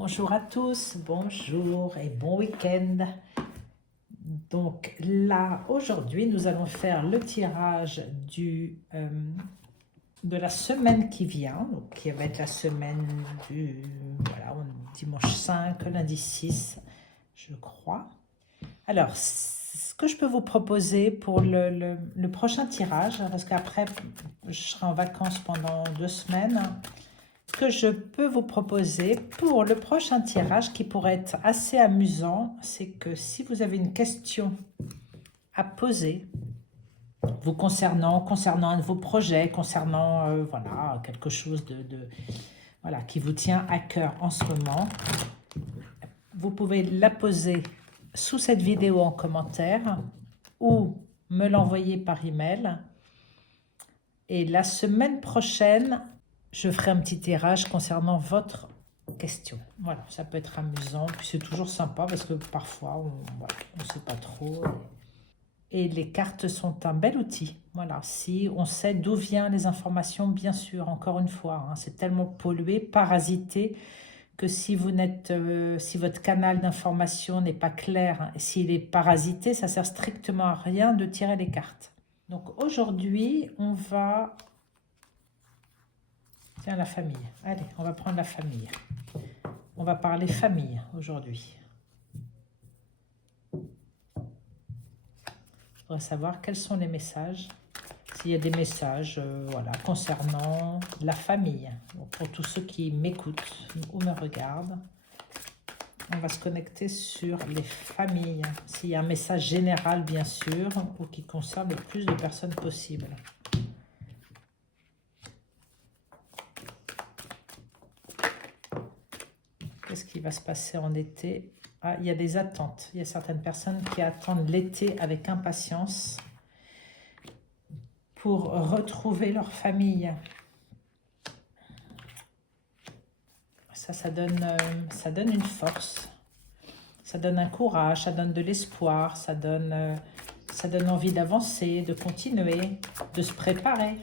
Bonjour à tous, bonjour et bon week-end. Donc là, aujourd'hui, nous allons faire le tirage de la semaine qui vient, donc qui va être la semaine du dimanche 5, lundi 6, je crois. Alors, ce que je peux vous proposer pour le prochain tirage, parce qu'après, je serai en vacances pendant 2 semaines, que je peux vous proposer pour le prochain tirage qui pourrait être assez amusant, c'est que si vous avez une question à poser vous concernant un de vos projets, concernant voilà, quelque chose voilà, qui vous tient à cœur en ce moment, vous pouvez la poser sous cette vidéo en commentaire ou me l'envoyer par email. Et la semaine prochaine, je ferai un petit tirage concernant votre question. Voilà, ça peut être amusant, puis c'est toujours sympa parce que parfois, on ne sait pas trop. Et les cartes sont un bel outil. Voilà, si on sait d'où viennent les informations, bien sûr, encore une fois, hein, c'est tellement pollué, parasité, que si vous n'êtes, si votre canal d'information n'est pas clair, hein, s'il est parasité, ça sert strictement à rien de tirer les cartes. Donc aujourd'hui, on va... Tiens, la famille. Allez, on va prendre la famille. On va parler famille aujourd'hui. Je voudrais savoir quels sont les messages. S'il y a des messages voilà, concernant la famille. Donc, pour tous ceux qui m'écoutent ou me regardent, on va se connecter sur les familles. S'il y a un message général, bien sûr, ou qui concerne le plus de personnes possible. Qu'est-ce qui va se passer en été? Ah, il y a des attentes. Il y a certaines personnes qui attendent l'été avec impatience pour retrouver leur famille. Ça donne une force. Ça donne un courage, ça donne de l'espoir, ça donne envie d'avancer, de continuer, de se préparer.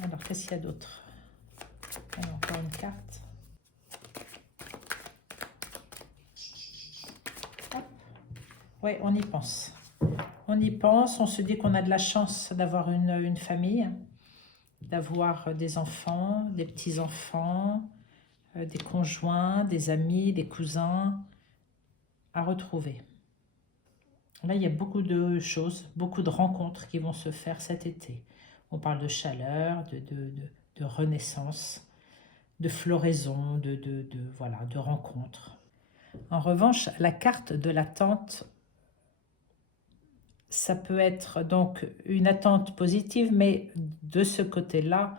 Alors, qu'est-ce qu'il y a d'autre? Encore une carte. Oui, on y pense. On y pense, on se dit qu'on a de la chance d'avoir une famille, d'avoir des enfants, des petits-enfants, des conjoints, des amis, des cousins à retrouver. Là, il y a beaucoup de choses, beaucoup de rencontres qui vont se faire cet été. On parle de chaleur, de renaissance, de floraison, voilà, de rencontres. En revanche, la carte de l'attente, ça peut être donc une attente positive, mais de ce côté-là,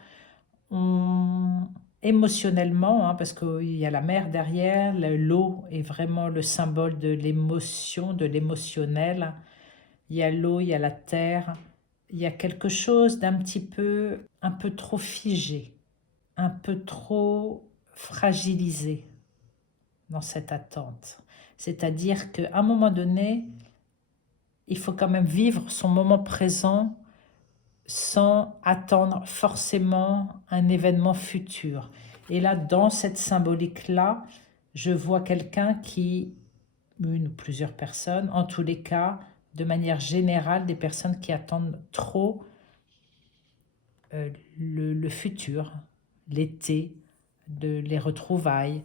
émotionnellement, hein, parce qu'il y a la mer derrière, l'eau est vraiment le symbole de l'émotion, de l'émotionnel. Il y a l'eau, il y a la terre, il y a quelque chose d'un petit peu, un peu trop figé, un peu trop fragilisé dans cette attente. C'est-à-dire qu'à un moment donné, il faut quand même vivre son moment présent sans attendre forcément un événement futur. Et là, dans cette symbolique-là, je vois quelqu'un qui, une ou plusieurs personnes, en tous les cas, de manière générale, des personnes qui attendent trop le futur, l'été, les retrouvailles,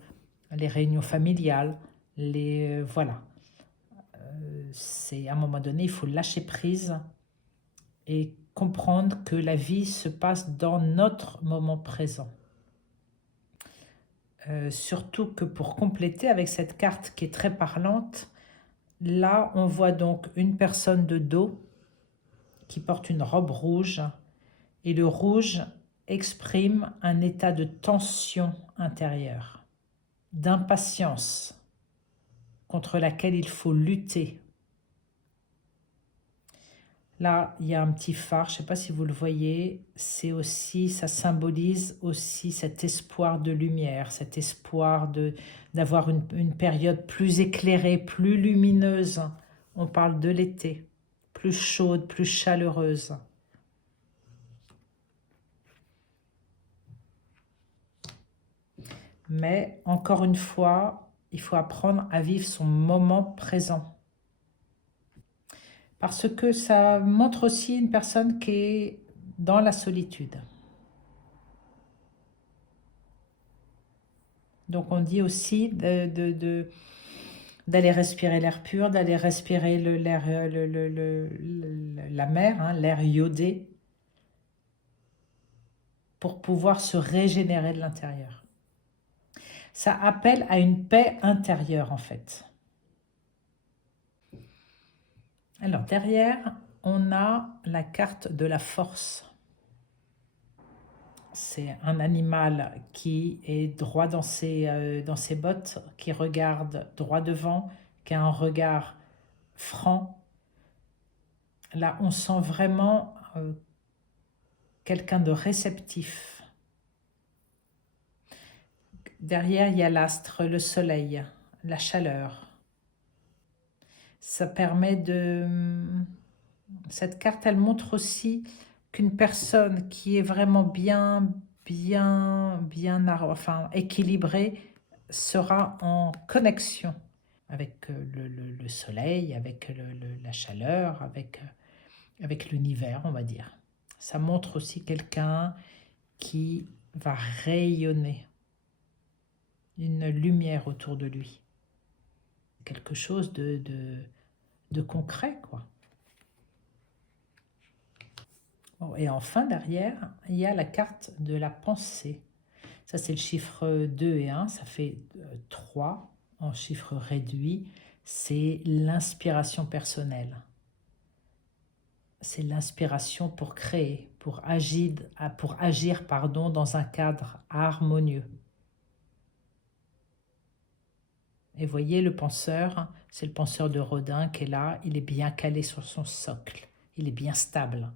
les réunions familiales, voilà. C'est à un moment donné, il faut lâcher prise et comprendre que la vie se passe dans notre moment présent. Surtout que pour compléter avec cette carte qui est très parlante, là on voit donc une personne de dos qui porte une robe rouge et le rouge exprime un état de tension intérieure, d'impatience contre laquelle il faut lutter. Là, il y a un petit phare, je ne sais pas si vous le voyez, c'est aussi, ça symbolise aussi cet espoir de lumière, cet espoir d'avoir une période plus éclairée, plus lumineuse. On parle de l'été, plus chaude, plus chaleureuse. Mais encore une fois, il faut apprendre à vivre son moment présent. Parce que ça montre aussi une personne qui est dans la solitude. Donc on dit aussi d'aller respirer l'air pur, d'aller respirer la mer, hein, l'air iodé, pour pouvoir se régénérer de l'intérieur. Ça appelle à une paix intérieure en fait. Alors derrière, on a la carte de la force. C'est un animal qui est droit dans ses bottes, qui regarde droit devant, qui a un regard franc. Là, on sent vraiment quelqu'un de réceptif. Derrière, il y a l'astre, le soleil, la chaleur. Ça permet de... Cette carte, elle montre aussi qu'une personne qui est vraiment bien enfin, équilibrée sera en connexion avec le soleil, avec la chaleur, avec l'univers, on va dire. Ça montre aussi quelqu'un qui va rayonner une lumière autour de lui. Quelque chose de concret, quoi. Bon, et enfin, derrière, il y a la carte de la pensée. Ça, c'est le chiffre 2 et 1, ça fait 3 en chiffre réduit. C'est l'inspiration personnelle. C'est l'inspiration pour créer, pour agir pardon, dans un cadre harmonieux. Et voyez, le penseur, c'est le penseur de Rodin qui est là, il est bien calé sur son socle, il est bien stable.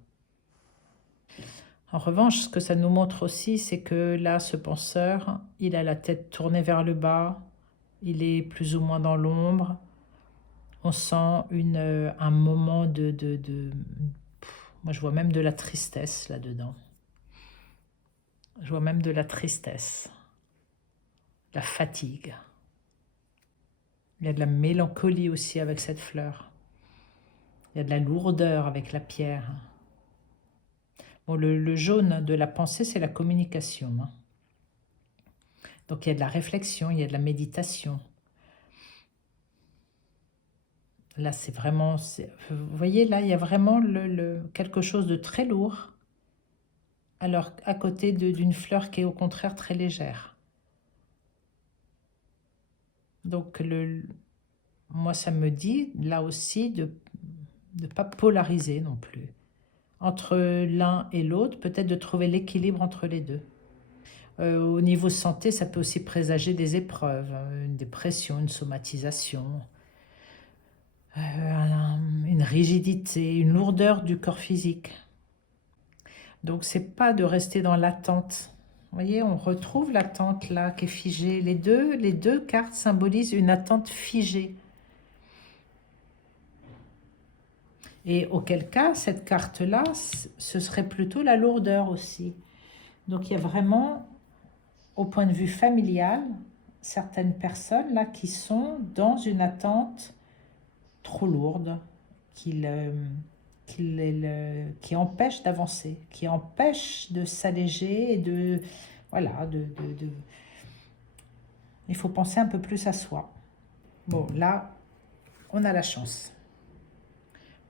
En revanche, ce que ça nous montre aussi, c'est que là, ce penseur, il a la tête tournée vers le bas, il est plus ou moins dans l'ombre. On sent un moment moi, je vois même de la tristesse là-dedans. Je vois même de la tristesse, la fatigue. Il y a de la mélancolie aussi avec cette fleur. Il y a de la lourdeur avec la pierre. Bon, le jaune de la pensée, c'est la communication. Hein. Donc il y a de la réflexion, il y a de la méditation. Là, c'est vraiment... Vous voyez, là, il y a vraiment quelque chose de très lourd, alors à côté d'une fleur qui est au contraire très légère. Donc, moi, ça me dit, là aussi, de ne pas polariser non plus. Entre l'un et l'autre, peut-être de trouver l'équilibre entre les deux. Au niveau santé, ça peut aussi présager des épreuves, une dépression, une somatisation, une rigidité, une lourdeur du corps physique. Donc, c'est pas de rester dans l'attente. Vous voyez, on retrouve l'attente là qui est figée. Les deux cartes symbolisent une attente figée. Et auquel cas, cette carte-là, ce serait plutôt la lourdeur aussi. Donc, il y a vraiment, au point de vue familial, certaines personnes là qui sont dans une attente trop lourde, qui empêche d'avancer, qui empêche de s'alléger et de... Voilà, il faut penser un peu plus à soi. Bon, là, on a la chance.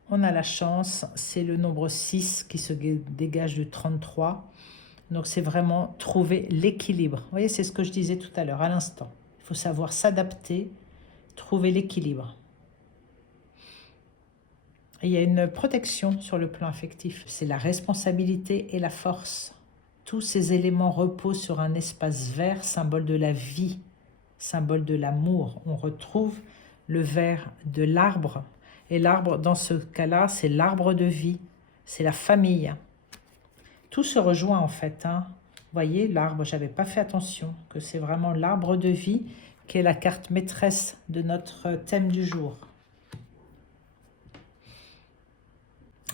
On a la chance, c'est le nombre 6 qui se dégage du 33. Donc, c'est vraiment trouver l'équilibre. Vous voyez, c'est ce que je disais tout à l'heure, à l'instant. Il faut savoir s'adapter, trouver l'équilibre. Il y a une protection sur le plan affectif. C'est la responsabilité et la force. Tous ces éléments reposent sur un espace vert, symbole de la vie, symbole de l'amour. On retrouve le vert de l'arbre. Et l'arbre, dans ce cas-là, c'est l'arbre de vie. C'est la famille. Tout se rejoint en fait. Hein. Vous voyez, l'arbre, je n'avais pas fait attention, que c'est vraiment l'arbre de vie qui est la carte maîtresse de notre thème du jour.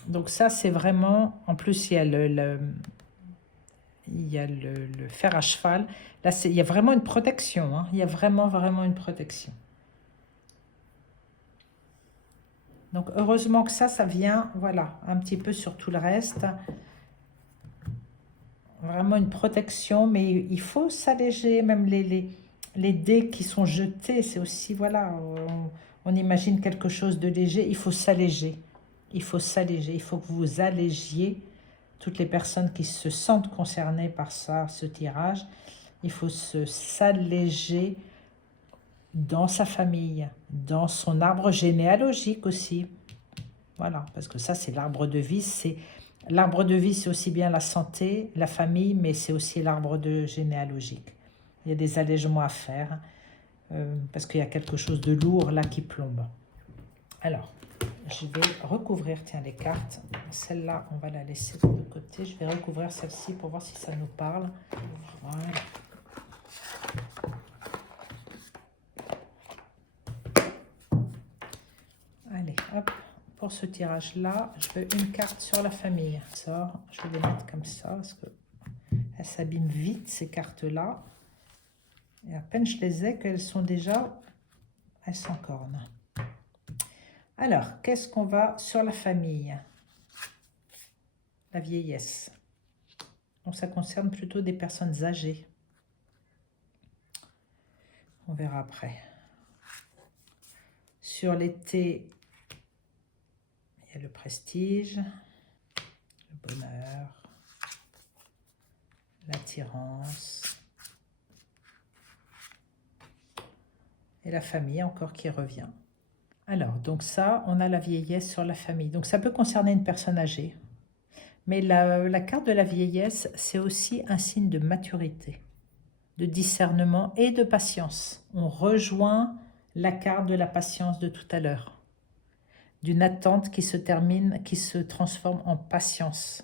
Donc ça, c'est vraiment... En plus, il y a il y a le fer à cheval. Là, il y a vraiment une protection, hein. Il y a vraiment, vraiment une protection. Donc, heureusement que ça vient, voilà, un petit peu sur tout le reste. Vraiment une protection, mais il faut s'alléger, même les dés qui sont jetés, c'est aussi, voilà, on imagine quelque chose de léger, il faut s'alléger. Il faut s'alléger, il faut que vous allégiez toutes les personnes qui se sentent concernées par ça, ce tirage. Il faut s'alléger dans sa famille, dans son arbre généalogique aussi. Voilà, parce que ça, c'est l'arbre de vie. L'arbre de vie, c'est aussi bien la santé, la famille, mais c'est aussi l'arbre de généalogique. Il y a des allègements à faire, parce qu'il y a quelque chose de lourd là qui plombe. Alors, je vais recouvrir, tiens, les cartes. Celle-là, on va la laisser de côté. Je vais recouvrir celle-ci pour voir si ça nous parle. Voilà. Allez, hop. Pour ce tirage-là, je veux une carte sur la famille. Ça, je vais les mettre comme ça, parce qu'elles s'abîment vite, ces cartes-là. Et à peine je les ai qu'elles sont déjà... Elles s'encornent. Alors, qu'est-ce qu'on va sur la famille? La vieillesse. Donc, ça concerne plutôt des personnes âgées. On verra après. Sur l'été, il y a le prestige, le bonheur, l'attirance et la famille encore qui revient. Alors, donc ça, on a la vieillesse sur la famille. Donc, ça peut concerner une personne âgée. Mais la carte de la vieillesse, c'est aussi un signe de maturité, de discernement et de patience. On rejoint la carte de la patience de tout à l'heure, d'une attente qui se termine, qui se transforme en patience.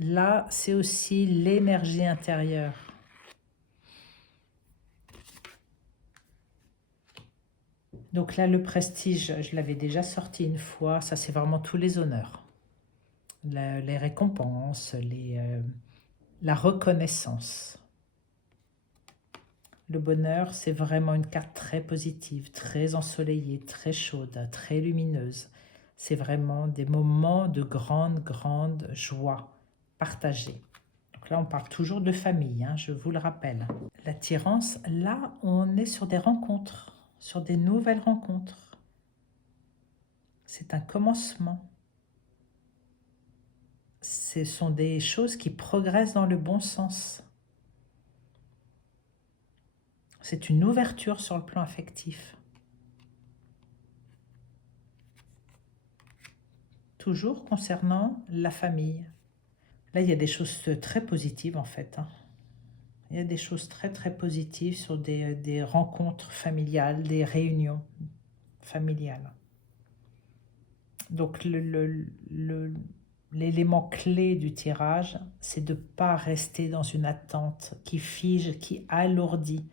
Là, c'est aussi l'énergie intérieure. Donc là, le prestige, je l'avais déjà sorti une fois. Ça, c'est vraiment tous les honneurs. Les récompenses, la reconnaissance. Le bonheur, c'est vraiment une carte très positive, très ensoleillée, très chaude, très lumineuse. C'est vraiment des moments de grande, grande joie partagée. Donc là, on parle toujours de famille, hein, je vous le rappelle. L'attirance, là, on est sur des rencontres, sur des nouvelles rencontres. C'est un commencement. Ce sont des choses qui progressent dans le bon sens. C'est une ouverture sur le plan affectif. Toujours concernant la famille. Là, il y a des choses très positives en fait, hein. Il y a des choses très très positives sur des rencontres familiales, des réunions familiales. Donc l'élément clé du tirage, c'est de ne pas rester dans une attente qui fige, qui alourdit.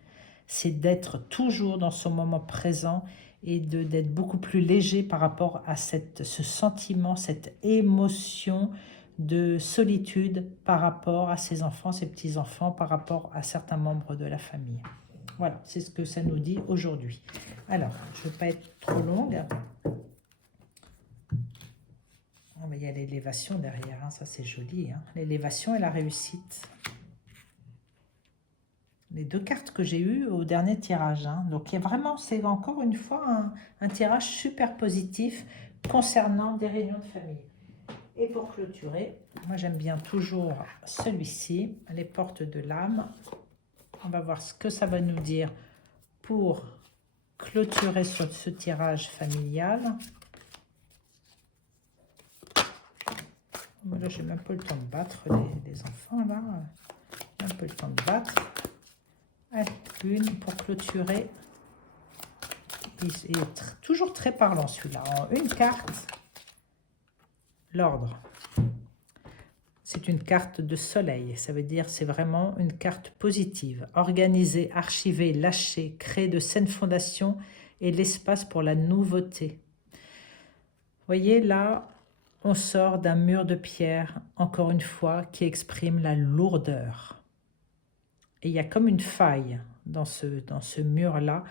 C'est d'être toujours dans ce moment présent et d'être beaucoup plus léger par rapport à ce sentiment, cette émotion de solitude par rapport à ses enfants, ses petits-enfants, par rapport à certains membres de la famille. Voilà, c'est ce que ça nous dit aujourd'hui. Alors, je ne veux pas être trop longue. Oh, mais il y a l'élévation derrière, hein, ça c'est joli, hein. L'élévation et la réussite. Les deux cartes que j'ai eues au dernier tirage, hein. Donc, il y a vraiment, c'est encore une fois un tirage super positif concernant des réunions de famille. Et pour clôturer, moi j'aime bien toujours celui-ci, les portes de l'âme. On va voir ce que ça va nous dire pour clôturer sur ce tirage familial. Là, j'ai même pas le temps de battre les enfants, là. Un peu le temps de battre. Allez, une pour clôturer. Il est toujours très parlant, celui-là. En une carte, l'ordre. C'est une carte de soleil. Ça veut dire c'est vraiment une carte positive. Organiser, archiver, lâcher, créer de saines fondations et l'espace pour la nouveauté. Vous voyez, là, on sort d'un mur de pierre, encore une fois, qui exprime la lourdeur. Et il y a comme une faille dans ce mur-là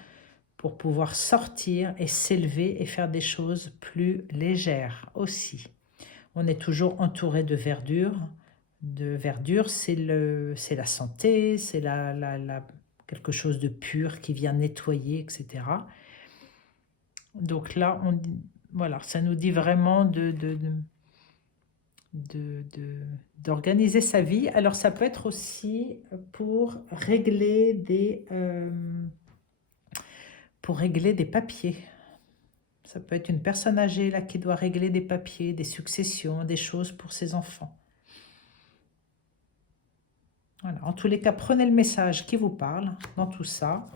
pour pouvoir sortir et s'élever et faire des choses plus légères aussi. On est toujours entouré de verdure. De verdure, c'est la santé, c'est quelque chose de pur qui vient nettoyer, etc. Donc là, voilà, ça nous dit vraiment d'organiser sa vie. Alors ça peut être aussi pour régler des papiers. Ça peut être une personne âgée là qui doit régler des papiers, des successions, des choses pour ses enfants. Voilà. En tous les cas, prenez le message qui vous parle dans tout ça.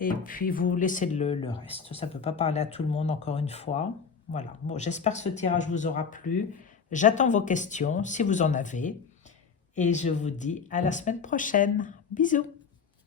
Et puis, vous laissez le reste. Ça ne peut pas parler à tout le monde, encore une fois. Voilà. Bon, j'espère que ce tirage vous aura plu. J'attends vos questions, si vous en avez. Et je vous dis à la semaine prochaine. Bisous.